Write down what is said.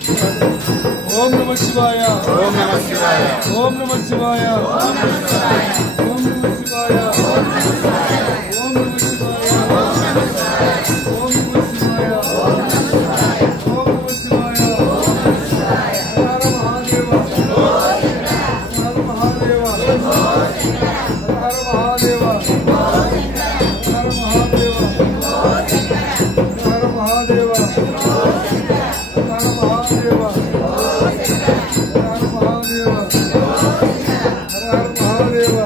ओम नमः शिवाय ओम नमः शिवाय ओम नमः शिवाय ओम नमः शिवाय ओम नमः शिवाय ओम नमः शिवाय ओम नमः शिवाय ओम नमः शिवाय ओम नमः शिवाय ओम नमः शिवाय ओम नमः शिवाय हर महादेव हर महादेव हर महादेव हर महादेव हर महादेव